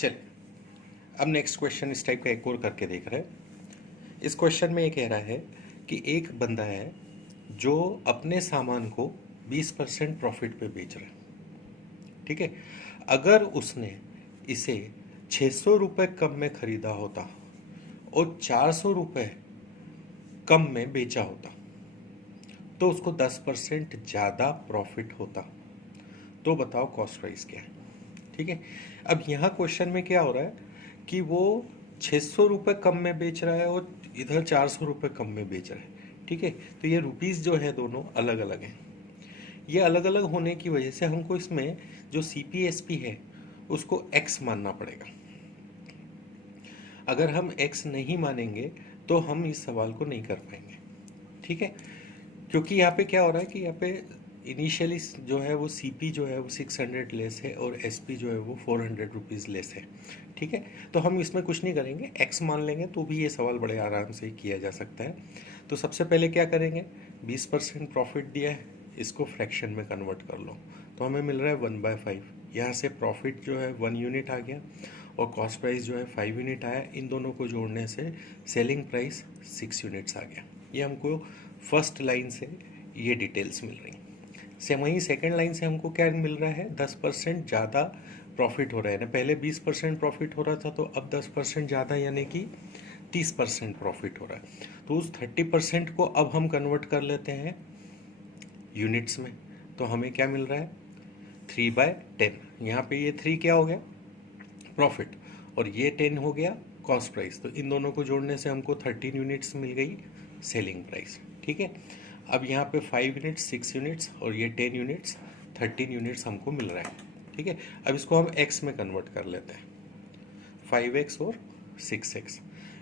चल, अब next question इस टाइप का एक और करके देख रहे हैं। इस क्वेश्चन में ये कह रहा है कि एक बंदा है जो अपने सामान को 20% प्रॉफिट पे बेच रहा है। ठीक है, अगर उसने इसे 600 रुपये कम में खरीदा होता और 400 रुपये कम में बेचा होता तो उसको 10% ज़्यादा प्रॉफिट होता। तो बताओ कॉस्ट प्राइस क्या है। ठीक है, अब यहाँ क्वेश्चन में क्या हो रहा है कि वो 600 रुपये कम में बेच रहा है और इधर 400 रुपये कम में बेच रहा है। ठीक है, तो ये रुपीज़ जो है दोनों अलग अलग हैं। ये अलग अलग होने की वजह से हमको इसमें जो CPSP है उसको X मानना पड़ेगा। अगर हम X नहीं मानेंगे तो हम इस सवाल को नहीं कर पाएंगे। ठीक है, क्योंकि यहाँ पे क्या हो रहा है कि यहाँ पे इनिशियली जो है वो CP जो है वो 600 लेस है और SP जो है वो 400 रुपीज़ लेस है। ठीक है, तो हम इसमें कुछ नहीं करेंगे, X मान लेंगे तो भी ये सवाल बड़े आराम से किया जा सकता है। तो सबसे पहले क्या करेंगे, 20% प्रॉफिट दिया है, इसको फ्रैक्शन में कन्वर्ट कर लो तो हमें मिल रहा है 1/5। यहाँ से प्रॉफिट जो है 1 यूनिट आ गया और कॉस्ट प्राइस जो है 5 यूनिट आया। इन दोनों को जोड़ने से सेलिंग प्राइस 6 यूनिट्स आ गया। ये हमको फर्स्ट लाइन से ये डिटेल्स मिल रही हैं। सेम वहीं सेकेंड लाइन से हमको क्या मिल रहा है, 10% ज़्यादा प्रॉफिट हो रहा है ना। पहले 20% प्रॉफिट हो रहा था तो अब 10% ज़्यादा यानी कि 30% प्रॉफिट हो रहा है। तो उस 30% को अब हम कन्वर्ट कर लेते हैं यूनिट्स में, तो हमें क्या मिल रहा है 3/10। यहाँ पे ये 3 क्या हो गया प्रॉफिट और ये 10 हो गया कॉस्ट प्राइस। तो इन दोनों को जोड़ने से हमको 13 यूनिट्स मिल गई सेलिंग प्राइस। ठीक है, अब यहाँ पे 5 यूनिट्स 6 यूनिट्स और ये 10 यूनिट्स 13 यूनिट्स हमको मिल रहा है। ठीक है, अब इसको हम X में कन्वर्ट कर लेते हैं, 5X और 6X।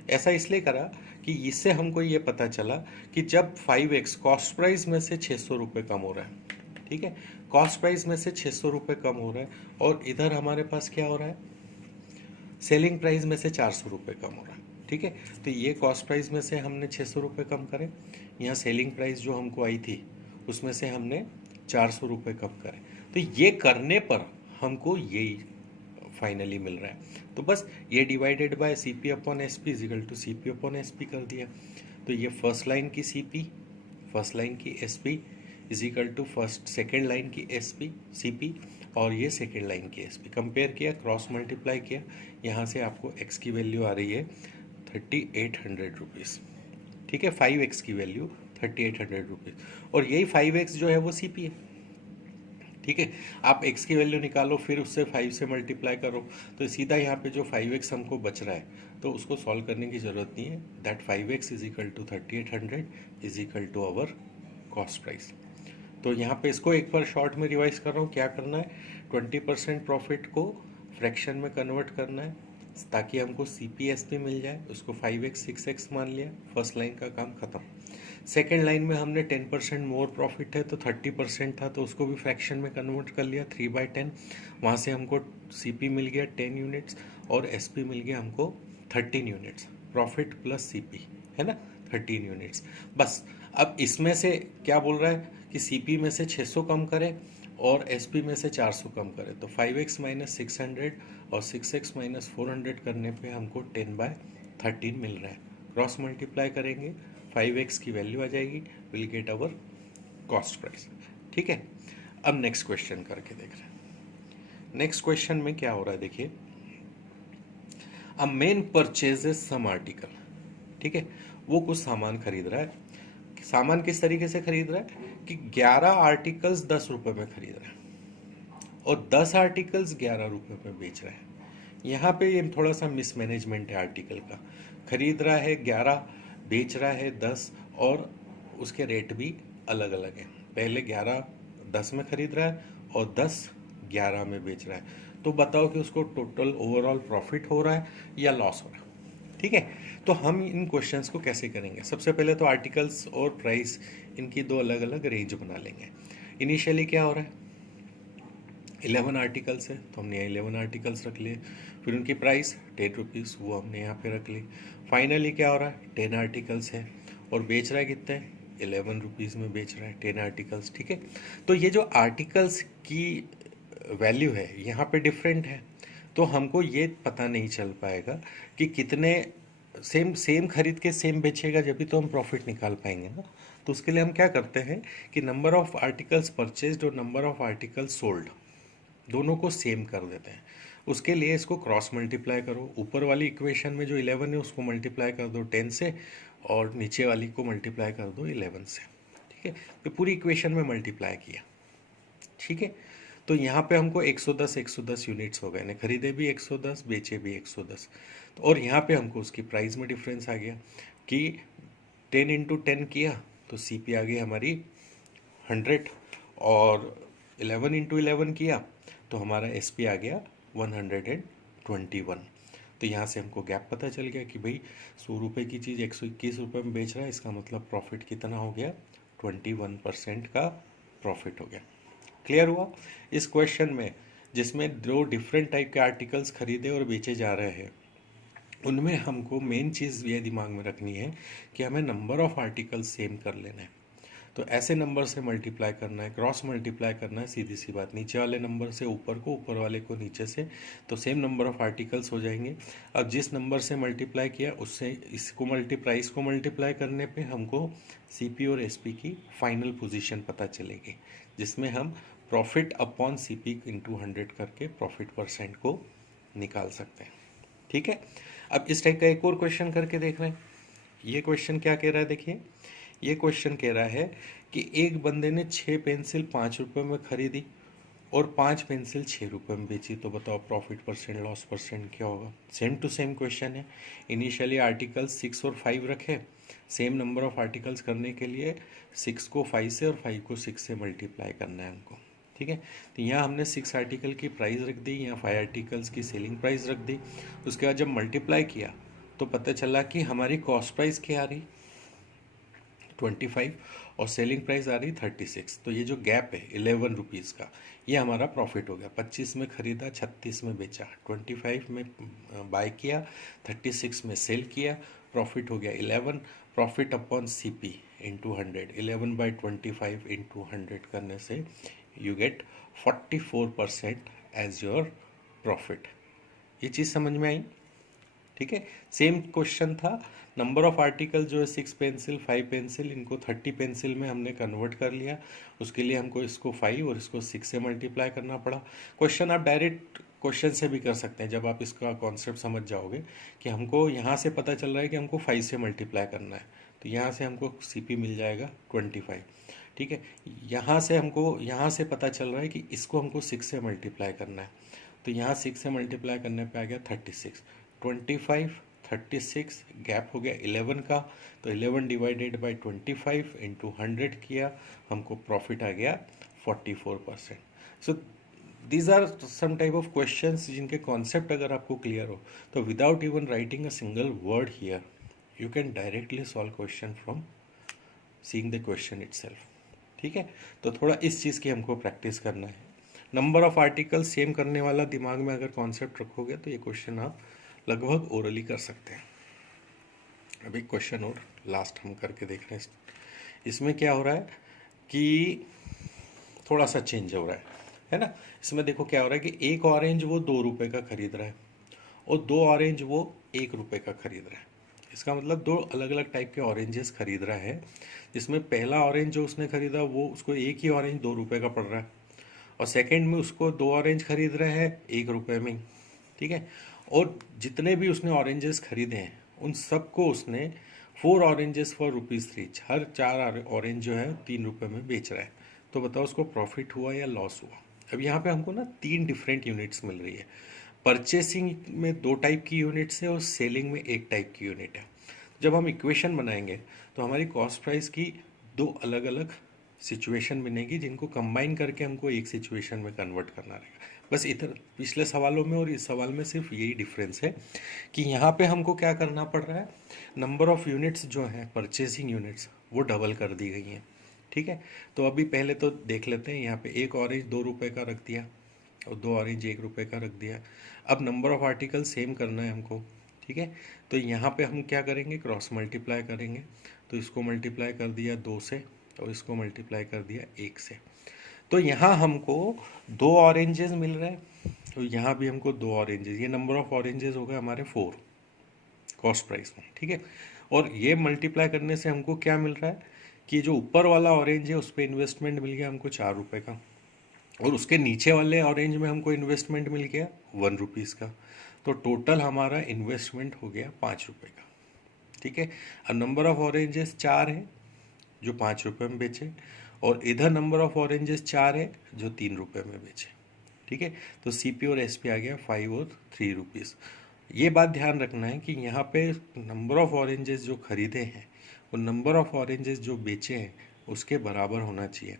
ऐसा इसलिए करा कि इससे हमको ये पता चला कि जब 5X कॉस्ट प्राइस में से 600 रुपये कम हो रहा है। ठीक है, कॉस्ट प्राइस में से 600 रुपये कम हो रहा है और इधर हमारे पास क्या हो रहा है, सेलिंग प्राइस में से 400 रुपये कम हो रहा है। ठीक है, तो ये कॉस्ट प्राइस में से हमने 600 रुपये कम करे, यहाँ सेलिंग प्राइस जो हमको आई थी उसमें से हमने 400 रुपये कम करे, तो ये करने पर हमको यही फाइनली मिल रहा है। तो बस ये divided by CP/SP is equal to CP/SP कर दिया। तो ये फर्स्ट लाइन की CP, फर्स्ट लाइन की SP equal to second line की CP और ये सेकेंड लाइन की SP कंपेयर किया, क्रॉस मल्टीप्लाई किया, यहाँ से आपको X की वैल्यू आ रही है 3800 रुपीज़। ठीक है, 5X की वैल्यू 3800 रुपीज़ और यही 5X जो है वो CP है। ठीक है, आप X की वैल्यू निकालो फिर उससे 5 से मल्टीप्लाई करो तो सीधा यहाँ पे जो 5X हमको बच रहा है तो उसको सॉल्व करने की ज़रूरत नहीं है। That 5X equal to 3800 equal to our cost price. तो यहाँ पे इसको एक बार शॉर्ट में रिवाइज कर रहा हूँ, क्या करना है 20% प्रॉफिट को फ्रैक्शन में कन्वर्ट करना है ताकि हमको CPSP मिल जाए। उसको 5X 6X मान लिया, फर्स्ट लाइन का काम खत्म। सेकेंड लाइन में हमने 10% मोर प्रॉफिट है तो 30% था तो उसको भी फ्रैक्शन में कन्वर्ट कर लिया 3/10। वहाँ से हमको CP मिल गया 10 यूनिट्स और SP मिल गया हमको 13 यूनिट्स। प्रॉफिट प्लस CP है ना 13 यूनिट्स। बस अब इसमें से क्या बोल रहा है कि CP में से 600 कम करें और SP में से 400 कम करें, तो 5X माइनस 600 और 6X माइनस 400 करने पे हमको 10/13 मिल रहा है। क्रॉस मल्टीप्लाई करेंगे 5X की वैल्यू आ जाएगी, will get our cost price. ठीक है, अब नेक्स्ट क्वेश्चन करके देख रहे हैं। नेक्स्ट क्वेश्चन में क्या हो रहा है देखिए, a man purchases some article. ठीक है, वो कुछ सामान खरीद रहा है। सामान किस तरीके से खरीद रहा है कि 11 आर्टिकल्स 10 रुपये में खरीद रहा है और 10 आर्टिकल्स 11 रुपये में बेच रहा है। यहाँ पे ये थोड़ा सा मिसमैनेजमेंट है आर्टिकल का, खरीद रहा है 11 बेच रहा है 10 और उसके रेट भी अलग अलग हैं। पहले 11 10 में खरीद रहा है और 10 11 में बेच रहा है। तो बताओ कि उसको टोटल ओवरऑल प्रॉफिट हो रहा है या लॉस हो रहा है। ठीक है, तो हम इन क्वेश्चंस को कैसे करेंगे, सबसे पहले तो आर्टिकल्स और प्राइस इनकी दो अलग अलग रेंज बना लेंगे। इनिशियली क्या हो रहा है 11 आर्टिकल्स है तो हमने यहाँ 11 आर्टिकल्स रख लिए, फिर उनकी प्राइस 10 रुपीज़ वो हमने यहाँ पे रख ली। फाइनली क्या हो रहा है 10 आर्टिकल्स है और बेच रहा है कितने 11 रुपीज़ में बेच रहा है 10 आर्टिकल्स। ठीक है, तो ये जो आर्टिकल्स की वैल्यू है यहाँ पे डिफरेंट है तो हमको ये पता नहीं चल पाएगा कि कितने सेम सेम खरीद के सेम बेचेगा, जब भी तो हम प्रॉफिट निकाल पाएंगे ना। तो उसके लिए हम क्या करते हैं कि नंबर ऑफ आर्टिकल्स परचेज्ड और नंबर ऑफ आर्टिकल्स सोल्ड दोनों को सेम कर देते हैं। उसके लिए इसको क्रॉस मल्टीप्लाई करो, ऊपर वाली इक्वेशन में जो 11 है उसको मल्टीप्लाई कर दो 10 से, और नीचे वाली को मल्टीप्लाई कर दो 11 से। ठीक है, तो पूरी इक्वेशन में मल्टीप्लाई किया। ठीक है, तो यहाँ पे हमको 110 यूनिट्स हो गए ने, खरीदे भी 110, बेचे भी 110। तो और यहाँ पे हमको उसकी प्राइस में डिफरेंस आ गया कि 10 इंटू 10 किया तो सीपी आ गई हमारी 100, और 11 इंटू 11 किया तो हमारा एसपी आ गया 121। तो यहाँ से हमको गैप पता चल गया कि भाई 100 रुपये की चीज़ 121 रुपये में बेच रहा है, इसका मतलब प्रॉफिट कितना हो गया, 21% का प्रॉफिट हो गया। क्लियर हुआ? इस क्वेश्चन में जिसमें दो डिफरेंट टाइप के आर्टिकल्स खरीदे और बेचे जा रहे हैं, उनमें हमको मेन चीज़ ये दिमाग में रखनी है कि हमें नंबर ऑफ आर्टिकल्स सेम कर लेना है। तो ऐसे नंबर से मल्टीप्लाई करना है, क्रॉस मल्टीप्लाई करना है, सीधी सी बात। नीचे वाले नंबर से ऊपर को, ऊपर वाले को नीचे से, तो सेम नंबर ऑफ आर्टिकल्स हो जाएंगे। अब जिस नंबर से मल्टीप्लाई किया उससे इसको प्राइस को मल्टीप्लाई करने पे हमको सीपी और एसपी की फाइनल पोजीशन पता चलेगी, जिसमें हम प्रॉफिट अपॉन सीपी इंटू 100 करके प्रॉफिट परसेंट को निकाल सकते हैं। ठीक है, अब इस टाइप का एक और क्वेश्चन करके देख रहे हैं। ये क्वेश्चन क्या कह रहा है, देखिए ये क्वेश्चन कह रहा है कि एक बंदे ने 6 पेंसिल 5 रुपये में खरीदी और 5 पेंसिल 6 रुपये में बेची, तो बताओ प्रॉफिट परसेंट लॉस परसेंट क्या होगा। सेम टू सेम क्वेश्चन है। इनिशियली आर्टिकल्स 6 और 5 रखे, सेम नंबर ऑफ आर्टिकल्स करने के लिए 6 को 5 से और 5 को 6 से मल्टीप्लाई करना है हमको। ठीक है, तो यहाँ हमने 6 आर्टिकल की प्राइस रख दी, यहाँ 5 आर्टिकल्स की सेलिंग प्राइस रख दी। उसके बाद जब मल्टीप्लाई किया तो पता चला कि हमारी कॉस्ट प्राइस क्या आ रही, 25, और सेलिंग प्राइस आ रही 36। तो ये जो गैप है 11 रुपीज़ का, ये हमारा प्रॉफिट हो गया। 25 में ख़रीदा, 36 में बेचा, 25 में बाय किया, 36 में सेल किया, प्रॉफिट हो गया 11। Profit upon CP into 100, 11/25 into 100 करने से you get 44% as your profit. ये चीज़ समझ में आई? ठीक है, सेम क्वेश्चन था। नंबर ऑफ आर्टिकल जो है 6 पेंसिल 5 पेंसिल, इनको 30 पेंसिल में हमने कन्वर्ट कर लिया। उसके लिए हमको इसको 5 और इसको 6 से मल्टीप्लाई करना पड़ा। क्वेश्चन आप डायरेक्ट क्वेश्चन से भी कर सकते हैं, जब आप इसका कॉन्सेप्ट समझ जाओगे कि हमको यहाँ से पता चल रहा है कि हमको 5 से मल्टीप्लाई करना है, तो यहाँ से हमको सीपी मिल जाएगा 25। ठीक है, यहाँ से पता चल रहा है कि इसको हमको 6 से मल्टीप्लाई करना है, तो यहाँ 6 से मल्टीप्लाई करने पे आ गया 36। 25 36 गैप हो गया 11 का, तो 11 डिवाइडेड बाय 25 इंटू 100 किया, हमको प्रॉफिट आ गया 44%। So these are some type of questions जिनके कॉन्सेप्ट अगर आपको क्लियर हो, तो without even writing a single word here you can directly solve question from seeing the question itself. ठीक है, तो थोड़ा इस चीज़ की हमको प्रैक्टिस करना है। नंबर ऑफ आर्टिकल सेम करने वाला दिमाग में अगर कॉन्सेप्ट रखोगे तो ये क्वेश्चन आप लगभग ओरली कर सकते हैं। अभी क्वेश्चन और लास्ट हम करके देख रहे हैं। इसमें क्या हो रहा है कि थोड़ा सा चेंज हो रहा है ना। इसमें देखो क्या हो रहा है कि एक ऑरेंज वो 2 रुपये का खरीद रहा है और 2 ऑरेंज वो 1 रुपये का खरीद रहा है। इसका मतलब 2 अलग अलग टाइप के ऑरेंजेस खरीद रहा है, जिसमें पहला ऑरेंज जो उसने खरीदा वो उसको एक ही ऑरेंज 2 रुपये का पड़ रहा है, और सेकंड में उसको 2 ऑरेंज खरीद रहे हैं 1 रुपये में। ठीक है, और जितने भी उसने ऑरेंजेस खरीदे हैं उन सबको उसने 4 ऑरेंजेस फॉर ₹3, हर 4 ऑरेंज जो है 3 रुपये में बेच रहा है। तो बताओ उसको प्रॉफिट हुआ या लॉस हुआ। अब यहाँ पे हमको ना 3 डिफरेंट यूनिट्स मिल रही है। परचेसिंग में 2 टाइप की यूनिट्स है और सेलिंग में 1 टाइप की यूनिट है। जब हम इक्वेशन बनाएंगे तो हमारी कॉस्ट प्राइस की 2 अलग अलग सिचुएशन बनेगी, जिनको कंबाइन करके हमको एक सिचुएशन में कन्वर्ट करना रहेगा। बस इधर पिछले सवालों में और इस सवाल में सिर्फ यही डिफरेंस है कि यहाँ पे हमको क्या करना पड़ रहा है, नंबर ऑफ यूनिट्स जो हैं परचेसिंग यूनिट्स वो डबल कर दी गई हैं। ठीक है, तो अभी पहले तो देख लेते हैं। यहाँ पे एक ऑरेंज 2 रुपये का रख दिया और 2 ऑरेंज 1 रुपये का रख दिया। अब नंबर ऑफ आर्टिकल सेम करना है हमको। ठीक है, तो यहाँ पे हम क्या करेंगे, क्रॉस मल्टीप्लाई करेंगे। तो इसको मल्टीप्लाई कर दिया 2 से और इसको मल्टीप्लाई कर दिया 1 से। तो यहाँ हमको 2 ऑरेंजेस मिल रहे हैं तो यहाँ भी हमको 2 ऑरेंजेस, ये नंबर ऑफ ऑरेंजेस हो गए हमारे 4 कॉस्ट प्राइस में, ठीक है। और ये मल्टीप्लाई करने से हमको क्या मिल रहा है कि जो ऊपर वाला ऑरेंज है उस पर इन्वेस्टमेंट मिल गया हमको 4 रुपये का, और उसके नीचे वाले ऑरेंज में हमको इन्वेस्टमेंट मिल गया 1 रुपीज़ का। तो टोटल हमारा इन्वेस्टमेंट हो गया 5 रुपये का, ठीक है। अब नंबर ऑफ ऑरेंजेस 4 है जो 5 रुपये में बेचे, और इधर नंबर ऑफ ऑरेंजेस 4 है जो 3 रुपये में बेचे, ठीक है। तो सीपी और एसपी आ गया 5 और 3 रुपीज़। ये बात ध्यान रखना है कि यहाँ पे नंबर ऑफ ऑरेंजेस जो खरीदे हैं वो नंबर ऑफ ऑरेंजेस जो बेचे हैं उसके बराबर होना चाहिए।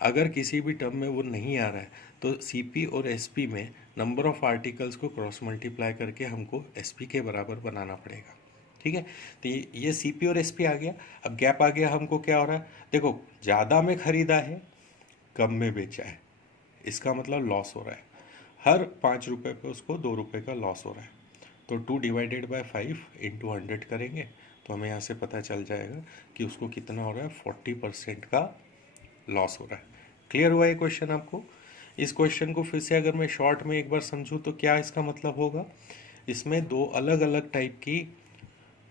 अगर किसी भी टर्म में वो नहीं आ रहा है तो सीपी और एसपी में नंबर ऑफ आर्टिकल्स को क्रॉस मल्टीप्लाई करके हमको एसपी के बराबर बनाना पड़ेगा, ठीक है। तो ये सीपी और एसपी आ गया। अब गैप आ गया, हमको क्या हो रहा है, देखो ज़्यादा में खरीदा है कम में बेचा है, इसका मतलब लॉस हो रहा है। हर 5 रुपये पे उसको 2 रुपये का लॉस हो रहा है। तो 2 डिवाइडेड बाय 5 इंटू 100 करेंगे तो हमें यहाँ से पता चल जाएगा कि उसको कितना हो रहा है, 40% का लॉस हो रहा है। क्लियर हुआ ये क्वेश्चन आपको? इस क्वेश्चन को फिर से अगर मैं शॉर्ट में एक बार समझूँ तो क्या इसका मतलब होगा, इसमें 2 अलग अलग टाइप की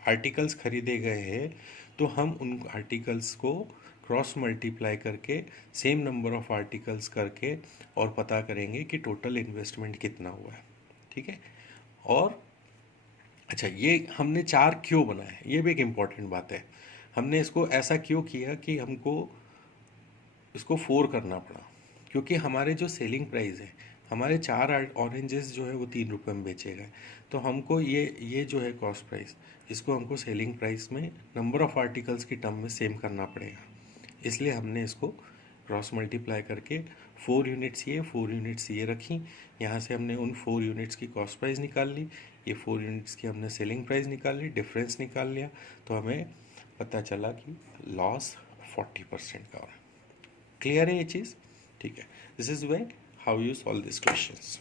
आर्टिकल्स खरीदे गए हैं, तो हम उन आर्टिकल्स को क्रॉस मल्टीप्लाई करके सेम नंबर ऑफ आर्टिकल्स करके और पता करेंगे कि टोटल इन्वेस्टमेंट कितना हुआ है, ठीक है। और अच्छा, ये हमने 4 क्यों बनाए, ये भी एक इम्पॉर्टेंट बात है। हमने इसको ऐसा क्यों किया कि हमको इसको 4 करना पड़ा, क्योंकि हमारे जो सेलिंग प्राइस है, हमारे 4 ऑरेंजेस जो है वो 3 रुपये में बेचे गए, तो हमको ये जो है कॉस्ट प्राइस, इसको हमको सेलिंग प्राइस में नंबर ऑफ आर्टिकल्स की टर्म में सेम करना पड़ेगा। इसलिए हमने इसको क्रॉस मल्टीप्लाई करके 4 यूनिट्स ये 4 यूनिट्स ये रखी, यहाँ से हमने उन 4 यूनिट्स की कॉस्ट प्राइस निकाल ली, ये 4 यूनिट्स की हमने सेलिंग प्राइस निकाल ली, डिफरेंस निकाल लिया, तो हमें पता चला कि लॉस 40% का हो रहा है। क्लियर है ये चीज़? ठीक है। This is way how you solve this questions.